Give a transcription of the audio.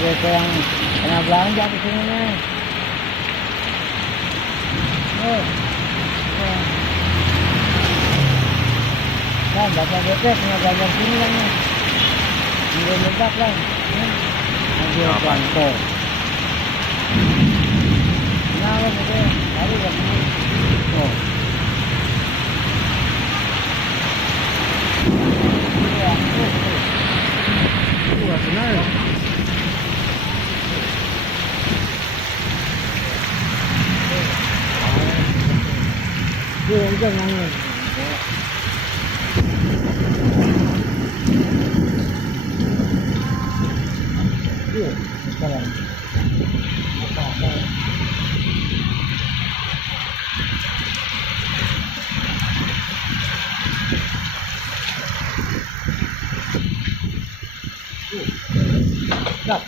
gitu yang pernah belanja di sini nih. Oh, kan baca BP pernah belanja di sini kan nih. Ambil ledak kan. Ambil kantor. Nah, gitu. Baru ketemu. Oh. Benar. Jangan. Jalan. Stop.